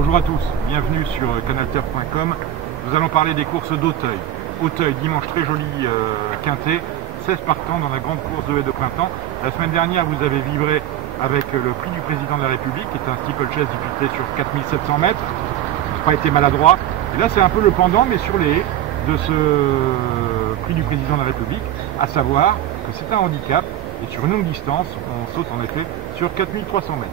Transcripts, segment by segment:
Bonjour à tous, bienvenue sur canalturf.com. Nous allons parler des courses d'Auteuil. Auteuil, dimanche très joli quintet, 16 partants dans la grande course de haies de printemps. La semaine dernière, vous avez vibré avec le prix du président de la République, qui est un steeplechase disputé sur 4700 mètres. Ça n'a pas été maladroit. Et là, c'est un peu le pendant, mais sur les haies de ce prix du président de la République, à savoir que c'est un handicap, et sur une longue distance, on saute en effet sur 4300 mètres.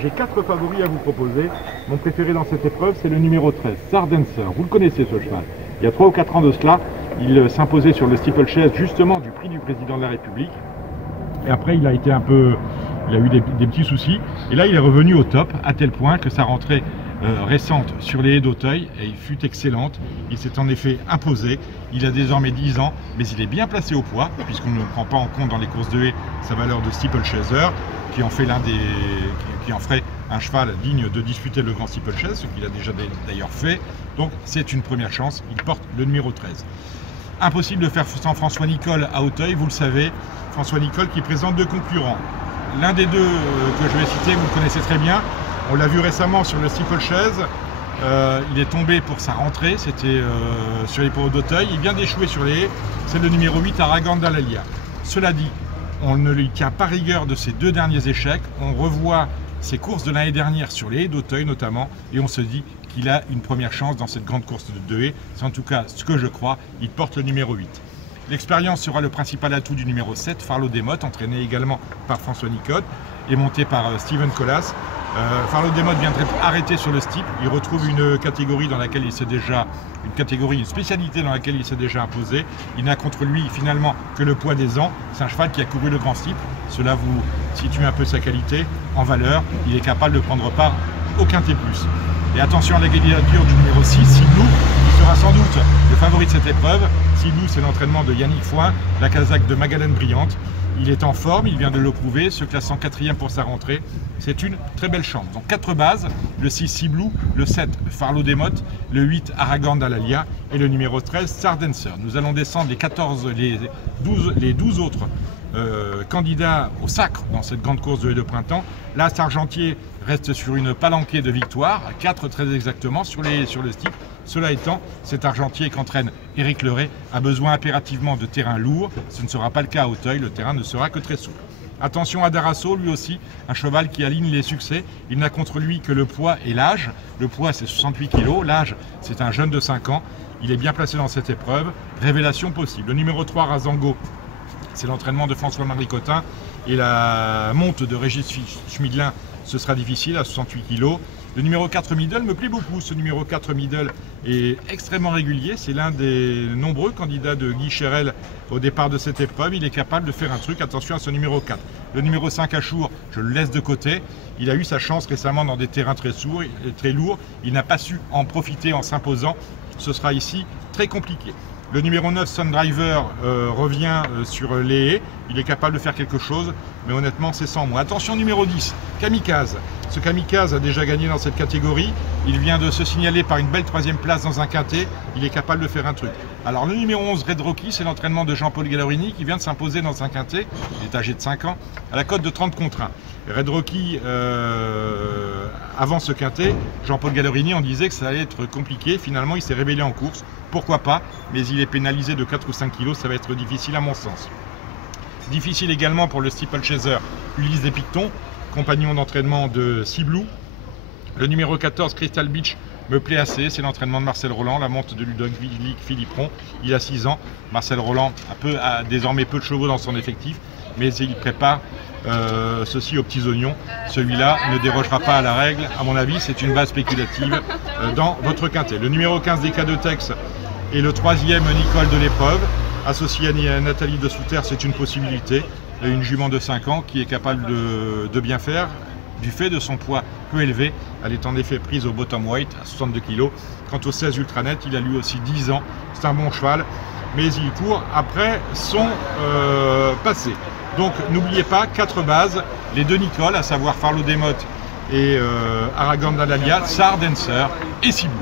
J'ai 4 favoris à vous proposer. Mon préféré dans cette épreuve, c'est le numéro 13, Sardenser. Vous le connaissez, ce cheval. Il y a 3 ou 4 ans de cela, il s'imposait sur le steeplechase justement du prix du président de la République. Et après, il a été un peu... Il a eu des petits soucis. Et là, il est revenu au top, à tel point que sa rentrée récente sur les haies d'Auteuil fut excellente. Il s'est en effet imposé. Il a désormais 10 ans, mais il est bien placé au poids, puisqu'on ne prend pas en compte dans les courses de haies sa valeur de steeplechaser, qui en fait qui en ferait un cheval digne de disputer le grand steeplechase, ce qu'il a déjà d'ailleurs fait. Donc c'est une première chance. Il porte le numéro 13. Impossible de faire sans François Nicole à Auteuil, vous le savez. François Nicole qui présente 2 concurrents. L'un des 2 que je vais citer, vous le connaissez très bien. On l'a vu récemment sur le steeplechase. Il est tombé pour sa rentrée, c'était sur les poteaux d'Auteuil. Il vient d'échouer sur les haies. C'est le numéro 8, Aragorn d'Alalia. Cela dit, on ne lui tient pas rigueur de ses 2 derniers échecs. On revoit ses courses de l'année dernière sur les haies d'Auteuil notamment, et on se dit qu'il a une première chance dans cette grande course de haies. C'est en tout cas ce que je crois. Il porte le numéro 8. L'expérience sera le principal atout du numéro 7, Farlow Desmottes, entraîné également par François Nicole et monté par Steven Colas. Farlow Desmottes vient arrêter sur le steep. Il retrouve une catégorie dans laquelle il s'est déjà, une spécialité dans laquelle il s'est déjà imposé. Il n'a contre lui finalement que le poids des ans. C'est un cheval qui a couru le grand steep. Cela vous situe un peu sa qualité en valeur. Il est capable de prendre part au quintet plus. Et attention à la candidature du numéro 6, Siblou, qui sera sans doute le favori de cette épreuve. Siblou, c'est l'entraînement de Yannick Foin, la Kazakh de Magalhães Brillante. Il est en forme, il vient de le prouver, se classant 4e pour sa rentrée. C'est une très belle chance. Donc 4 bases, le 6 Siblou, le 7 Farlow Desmottes, le 8 Aragorn d'Alalia et le numéro 13 Sardenser. Nous allons descendre les 12 autres candidats au sacre dans cette grande course de haies de printemps. Là, Sargentier reste sur une palanquée de victoires, 4 très exactement sur le steep. Cela étant, cet Argentier qu'entraîne Éric Leray a besoin impérativement de terrain lourd. Ce ne sera pas le cas à Auteuil, le terrain ne sera que très souple. Attention à Darasso, lui aussi, un cheval qui aligne les succès. Il n'a contre lui que le poids et l'âge. Le poids, c'est 68 kg, l'âge, c'est un jeune de 5 ans. Il est bien placé dans cette épreuve. Révélation possible. Le numéro 3, Razango, c'est l'entraînement de François-Marie Cotin. Et la monte de Régis Schmidlin, ce sera difficile à 68 kg. Le numéro 4 Middle me plaît beaucoup. Ce numéro 4 Middle est extrêmement régulier. C'est l'un des nombreux candidats de Guy Chérel au départ de cette épreuve. Il est capable de faire un truc. Attention à ce numéro 4. Le numéro 5 Achour, je le laisse de côté. Il a eu sa chance récemment dans des terrains très lourds. Il n'a pas su en profiter en s'imposant. Ce sera ici très compliqué. Le numéro 9, Sundriver, revient sur les haies. Il est capable de faire quelque chose, mais honnêtement, c'est sans moi. Attention, numéro 10, Kamikaze. Ce Kamikaze a déjà gagné dans cette catégorie. Il vient de se signaler par une belle 3e place dans un quintet. Il est capable de faire un truc. Alors, le numéro 11, Red Rocky, c'est l'entraînement de Jean-Paul Gallorini qui vient de s'imposer dans un quintet. Il est âgé de 5 ans, à la cote de 30 contre 1. Red Rocky, avant ce quintet, Jean-Paul Gallorini en disait que ça allait être compliqué. Finalement, il s'est révélé en course. Pourquoi pas, mais il est pénalisé de 4 ou 5 kg, ça va être difficile à mon sens. Difficile également pour le steeplechaser Ulysse Despictons, compagnon d'entraînement de Siblou. Le numéro 14, Crystal Beach, me plaît assez, c'est l'entraînement de Marcel Roland, la monte de Ludovic Philipperon. Il a 6 ans, Marcel Roland a désormais peu de chevaux dans son effectif, mais il prépare ceci aux petits oignons. Celui-là ne dérogera pas à la règle, à mon avis, c'est une base spéculative dans votre quintet. Le numéro 15 des K2Tex est le 3e Nicole de l'épreuve. Associé à Nathalie de Souter, c'est une possibilité. Une jument de 5 ans qui est capable de bien faire. Du fait de son poids peu élevé, elle est en effet prise au bottom weight à 62 kg. Quant au 16 Ultranet, il a lui aussi 10 ans. C'est un bon cheval, mais il court après son passé. Donc n'oubliez pas, 4 bases, les 2 Nicole, à savoir Farlow Desmottes et Aragorn d'Alalia, Sardenser et Siblou.